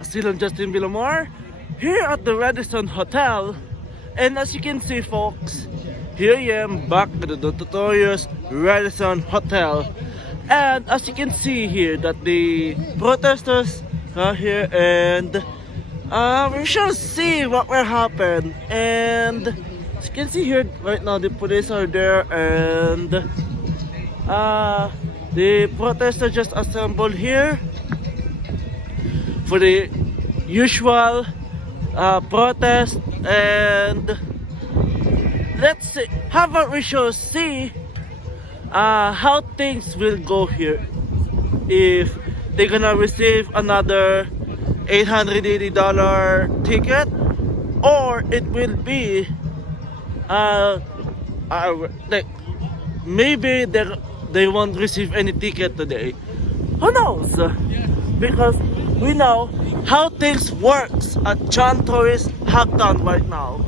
Still on Justin Villamor here at the Radisson Hotel, and as you can see folks, here I am back at the notorious Radisson Hotel, and as you can see here that the protesters are here, and we shall see what will happen. And as you can see here right now, the police are there, and the protesters just assembled here for the usual protest. And let's see, how about we shall see how things will go here, if they're gonna receive another $880 ticket, or it will be like maybe they won't receive any ticket today. Who knows? Because we know how things works at John Tourist Hacktown right now.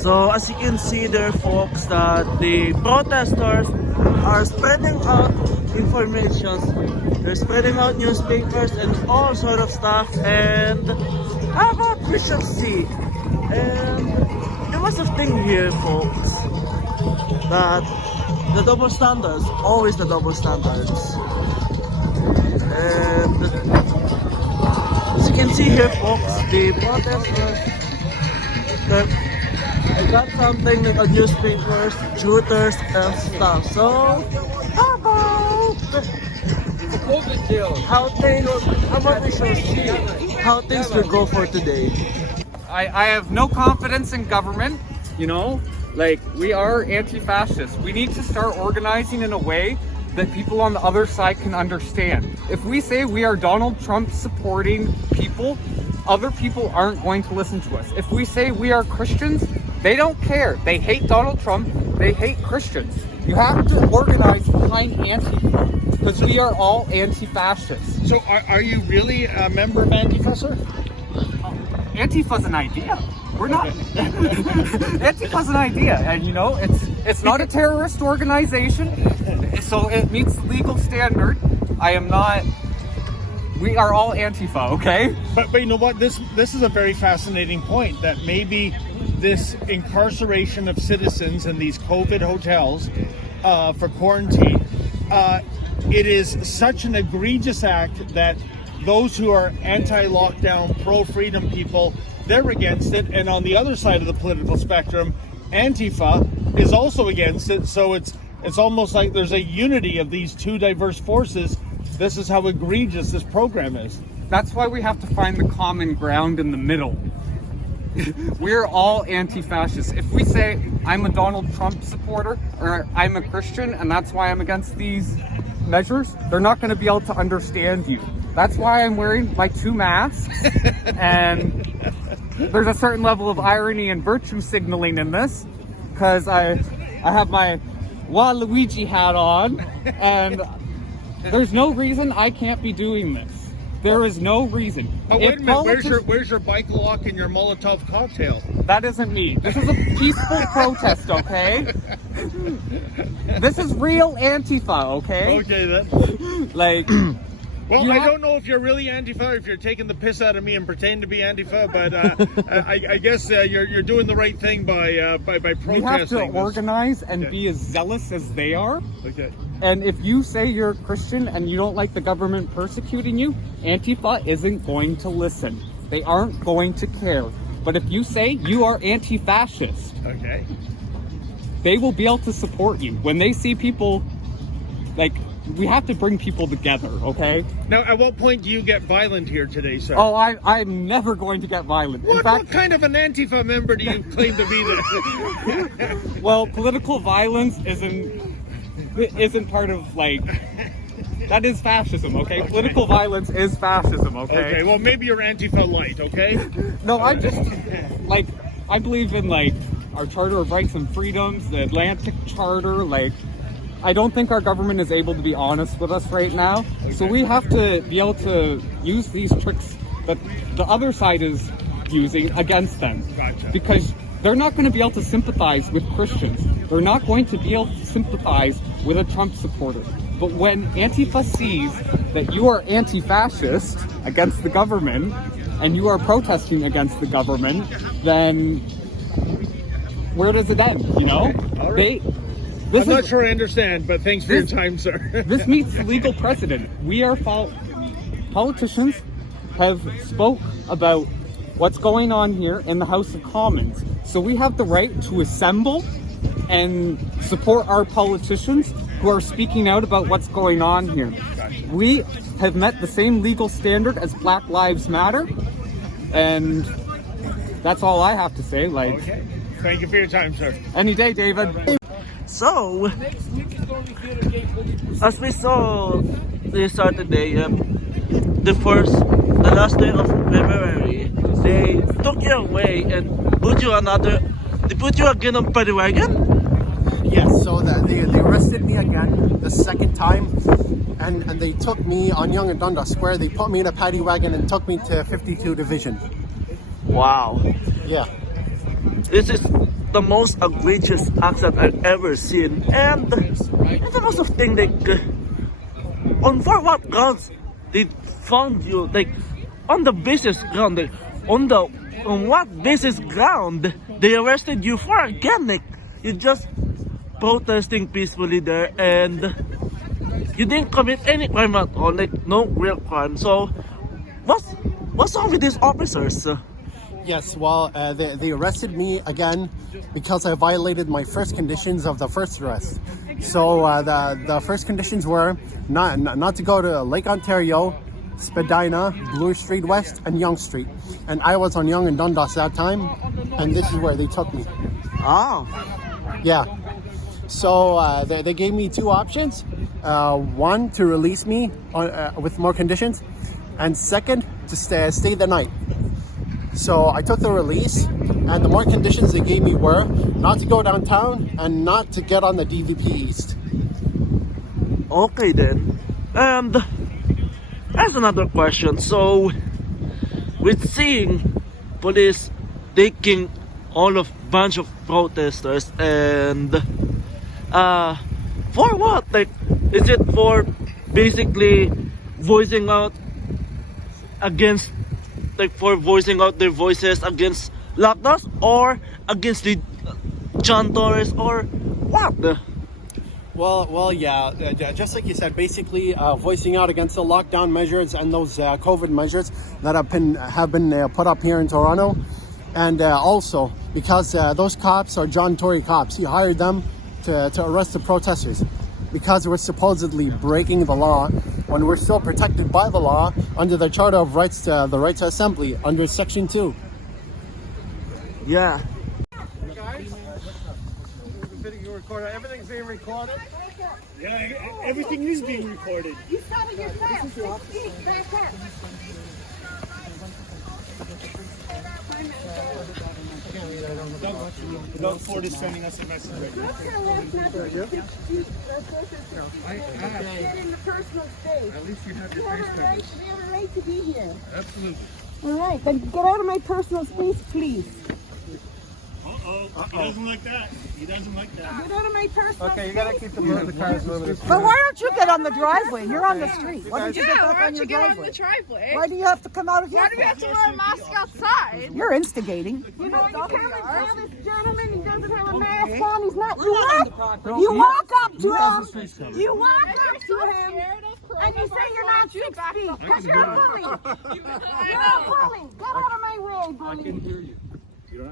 So as you can see there folks, that the protesters are spreading out information. They're spreading out newspapers and all sort of stuff. And how about we shall see? And there was a thing here folks, that the double standards, always the double standards. And as you can see here folks, the protesters, I got something like a newspapers, shooters and stuff. So how about how about we shall see how things will go for today? I have no confidence in government, you know, like we are anti-fascist. We need to start organizing in a way that people on the other side can understand. If we say we are Donald Trump supporting people, other people aren't going to listen to us. If we say we are Christians, they don't care. They hate Donald Trump. They hate Christians. You have to organize behind Antifa, because we are all anti-fascists. So are you really a member of Antifa, sir? Antifa's an idea. We're not. Antifa's an idea, and you know, it's not a terrorist organization, so it meets legal standard. I am not. We are all Antifa, okay? But you know what? This is a very fascinating point, that maybe this incarceration of citizens in these COVID hotels for quarantine, it is such an egregious act that those who are anti-lockdown, pro-freedom people, they're against it. And on the other side of the political spectrum, Antifa is also against it. So it's almost like there's a unity of these two diverse forces. This is how egregious this program is. That's why we have to find the common ground in the middle. We're all anti-fascists. If we say I'm a Donald Trump supporter, or I'm a Christian and that's why I'm against these measures, they're not going to be able to understand you. That's why I'm wearing my 2 masks. And there's a certain level of irony and virtue signaling in this, because I have my Waluigi hat on, and there's no reason I can't be doing this. There is no reason. Oh, wait a minute. Where's your bike lock and your Molotov cocktail? That isn't me. This is a peaceful protest, okay? This is real Antifa, okay? Okay, then. Like, well, I don't know if you're really Antifa, or if you're taking the piss out of me and pretending to be Antifa, but I guess you're doing the right thing by protesting. We have to organize and be as zealous as they are. Okay. And if you say you're a Christian and you don't like the government persecuting you, Antifa isn't going to listen. They aren't going to care. But if you say you are anti-fascist, okay, they will be able to support you. When they see people, like, we have to bring people together, okay? Now, at what point do you get violent here today, sir? Oh, I'm never going to get violent. What kind of an Antifa member do you claim to be then? Well, political violence isn't part of, like, that is fascism, okay? Political violence is fascism, okay? Okay, well, maybe you're Antifa light, okay? No, I just, like, I believe in, like, our Charter of Rights and Freedoms, the Atlantic Charter. Like, I don't think our government is able to be honest with us right now. So we have to be able to use these tricks that the other side is using against them. Gotcha. Because they're not going to be able to sympathize with Christians. They're not going to be able to sympathize with a Trump supporter. But when Antifa sees that you are anti-fascist against the government and you are protesting against the government, then where does it end? You know? All right. I'm not sure I understand, but thanks for your time, sir. This meets legal precedent. We are politicians have spoke about what's going on here in the House of Commons. So we have the right to assemble and support our politicians who are speaking out about what's going on here. We have met the same legal standard as Black Lives Matter, and that's all I have to say. Like, Okay. Thank you for your time, sir. any day, David. So, as we saw this Saturday, the last day of February, they took you away and they put you again on paddy wagon? Yes, so they arrested me again the second time, and they took me on Yonge and Dundas Square. They put me in a paddy wagon and took me to 52 Division. Wow. Yeah. This is the most outrageous acts that I've ever seen. And the most of thing, like, for what grounds they found you, like, on the basis ground, like, on what basis ground they arrested you for again? Like, you just protesting peacefully there and you didn't commit any crime at all, like, no real crime. So, what's wrong with these officers? Yes, well, they arrested me again because I violated my first conditions of the first arrest. So the first conditions were not to go to Lake Ontario, Spadina, Bloor Street West, and Yonge Street. And I was on Yonge and Dundas that time, and this is where they took me. Oh. Yeah. So they gave me two options. One, to release me with more conditions, and second, to stay the night. So I took the release, and the more conditions they gave me were not to go downtown and not to get on the DVP East. Okay then. And as another question, so with seeing police taking all of bunch of protesters and for what? Like, is it for basically voicing out against, like, for voicing out their voices against lockdowns or against the John Torres or what? Well, yeah. Just like you said, basically voicing out against the lockdown measures and those COVID measures that have been put up here in Toronto, and also because those cops are John Tory cops. He hired them to arrest the protesters because we're supposedly breaking the law when we're still protected by the law under the Charter of Rights, the right to assembly under Section 2. Yeah. Everything's being recorded. Yeah, everything is being recorded. You started yourself. 6 feet back up. Doug Ford is sending us a message right now. Get in the personal space. At least you have You have a right to be here. Absolutely. All right, then get out of my personal space, please. He doesn't like that. He doesn't like that. Get out of my personal space. You gotta keep the cars moving. But why don't you get on the driveway? You're on the street. Why don't you get back why on don't your you get on driveway? the driveway? Why do you have to come out of here? Why do we have to wear a mask outside? You're instigating. You know, you come and tell this gentleman he doesn't have a mask on. He's not. You walk up to him. You walk up to him. And you say you're not 6 feet. Because you're a bully. You're a bully. Get out of my way, bully. I can hear you.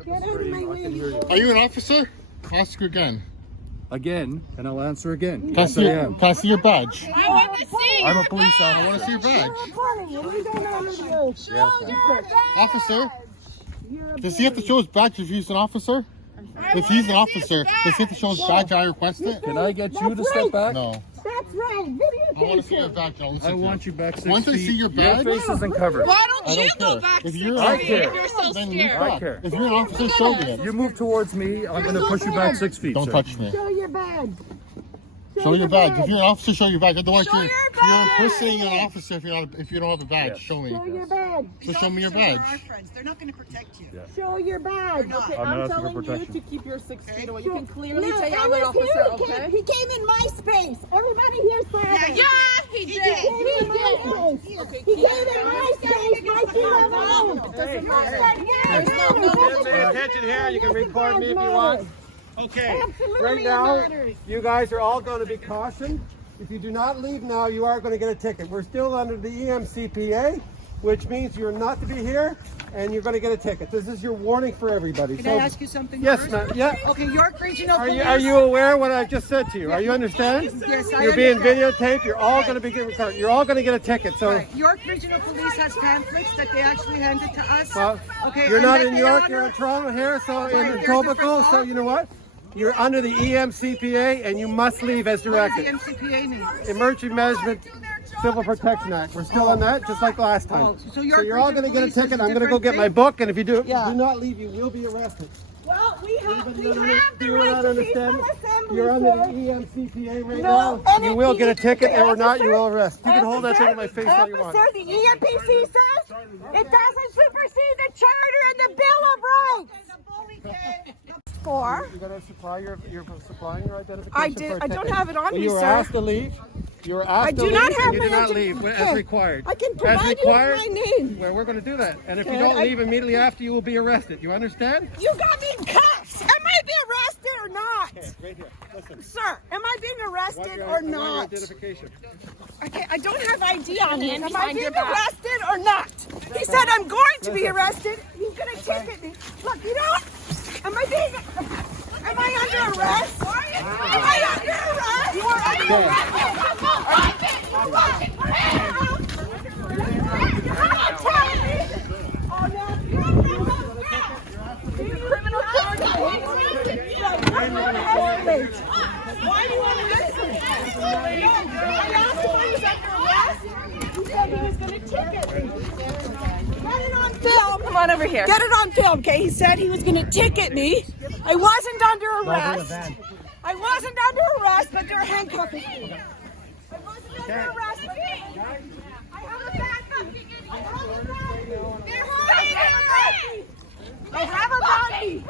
Get out of my way, you bully. Are you an officer? Ask again. Again, and I'll answer again. Can I see, can I see your badge? I want to see I'm a police I officer. want to see your badge. You're a bully. And you don't know who you are. Officer, does he have to show his badge if he's an officer? If he's an officer, does he have to show his badge? I request it. Can I get you to step back? No. That's right. I want to see your badge. I'll listen I to want you. you back 6 feet. Once I see your badge, Your face isn't covered. Why don't you don't go care. back if 6 you're an I feet care. if you're so then you scared? I care. If you're an officer, show me it. You move towards me, I'm going to push you back 6 feet. Don't sir. touch me. Show your badge. Show your badge. If you're an officer, show your badge. Otherwise, Show you're your badge. impersonating an officer if you don't have a badge. Yes. Show me. Show your badge. Just show me your badge. They're not going to protect you. Show your badge. Okay, I'm I'm asking for telling you protection. to keep your 6 feet away. You can clearly No, say I I'm an was here. officer, okay? He came in my space. Everybody here saw him. Yeah, he did. He came in my space. He came in my space. My feet alone. It doesn't matter. Pay attention here. You can record me if you want. Okay. Absolutely Right now, matters. you guys are all going to be cautioned. If you do not leave now, you are going to get a ticket. We're still under the EMCPA, which means you're not to be here, and you're going to get a ticket. This is your warning for everybody. Can I ask you something Yes, first? ma'am. Yeah. Okay, York Regional Are Police. you aware of what I just said to you? Are you understand? Yes, I You're being understand. videotaped. You're all going to be getting recorded. You're all going to get a ticket. So, Right. York Regional Police has pamphlets that they actually handed to us. well, Okay, you're and not that in they York. honor- You're in Toronto here. So Right, in there's a Etobicoke. different So law. you know what? You're under the EMCPA, and you must leave as What does the directed. MCPA mean? Emergency Management Civil Protection Act. We're still on that, just like last time. Oh, so So York you're all going to Regional get a Police is ticket. a I'm going to go different get my thing? book, and if you do Yeah. not leave, you will be arrested. Well, we have Do the you right not to understand? peaceful assembly, You're under the sir. EMCPA right No, now. and You it- will get a ticket, the or not, you will officer- arrest. You can hold that thing in my face all you want. Officer, the EMPC says it doesn't supersede the Charter and the Bill of Rights. For You got to supply your supplying your identification. I did. for a I don't ticket. have it on me, You were sir. asked to leave. You were asked I to do leave, not and have you my did not ident- leave as Okay. required. I can As provide you with required, my name. well, we're going to do that. And if you Okay, don't I- leave immediately after, you will be arrested. You understand? You got me in cuffs. Am I being arrested or not? Right here. Listen. Sir, am I being arrested What's your- or what's your not? identification? Okay, I don't have ID on me. Am I behind being your back. arrested or not? He said I'm going to be arrested. He's gonna ticket me. Look, you know, am I under arrest? Am I under arrest? You are under criminal charges. Why do you want to listen? I asked him why he was under arrest. He said he was going to ticket me. Get it on film. Come on over here. Get it on film, okay? He said he was going to ticket me. I wasn't under arrest. I wasn't under arrest, but they're handcuffing me. I wasn't under arrest, but I have a bad knee. I have a bad knee. I have a bad knee.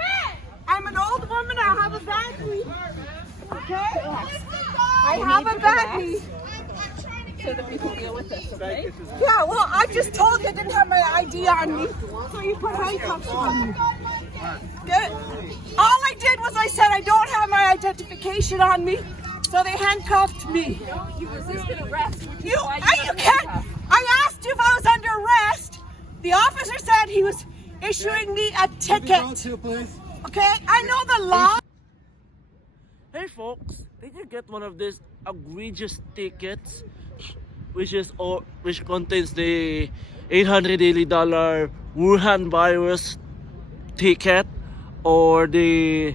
I'm an old woman. I have a bad knee. Okay? I have a bad knee. So that we can deal with this, okay? Yeah, well, I just told you I didn't have my ID on me, so you put handcuffs on me. Good. All I did was I said I don't have my identification on me, so they handcuffed me. You resisted arrest, which is You, why you can't. I asked you if I was under arrest. The officer said he was issuing me a ticket. Okay, I know the law. Hey folks, did you get one of these egregious tickets, which contains the $880 Wuhan virus ticket, or the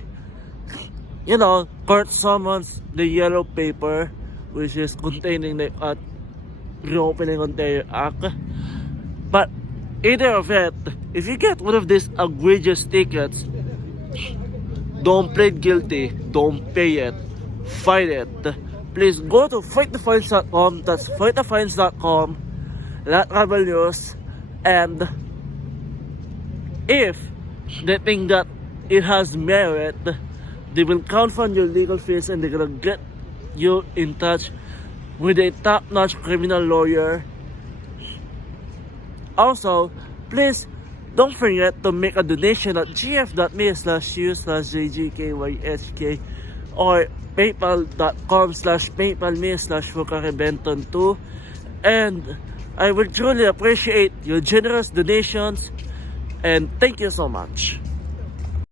court summons, the yellow paper, which is containing the reopening Ontario Act? But either of it, if you get one of these egregious tickets, don't plead guilty, don't pay it, fight it. Please go to fightthefines.com, that's fightthefines.com, Rebel News, and if they think that it has merit, they will crowdfund your legal fees and they're gonna get you in touch with a top-notch criminal lawyer. Also, please don't forget to make a donation at gf.me/u/jgkyhk or paypal.com/paypalme/fukarebenton2, and I would truly appreciate your generous donations, and thank you so much.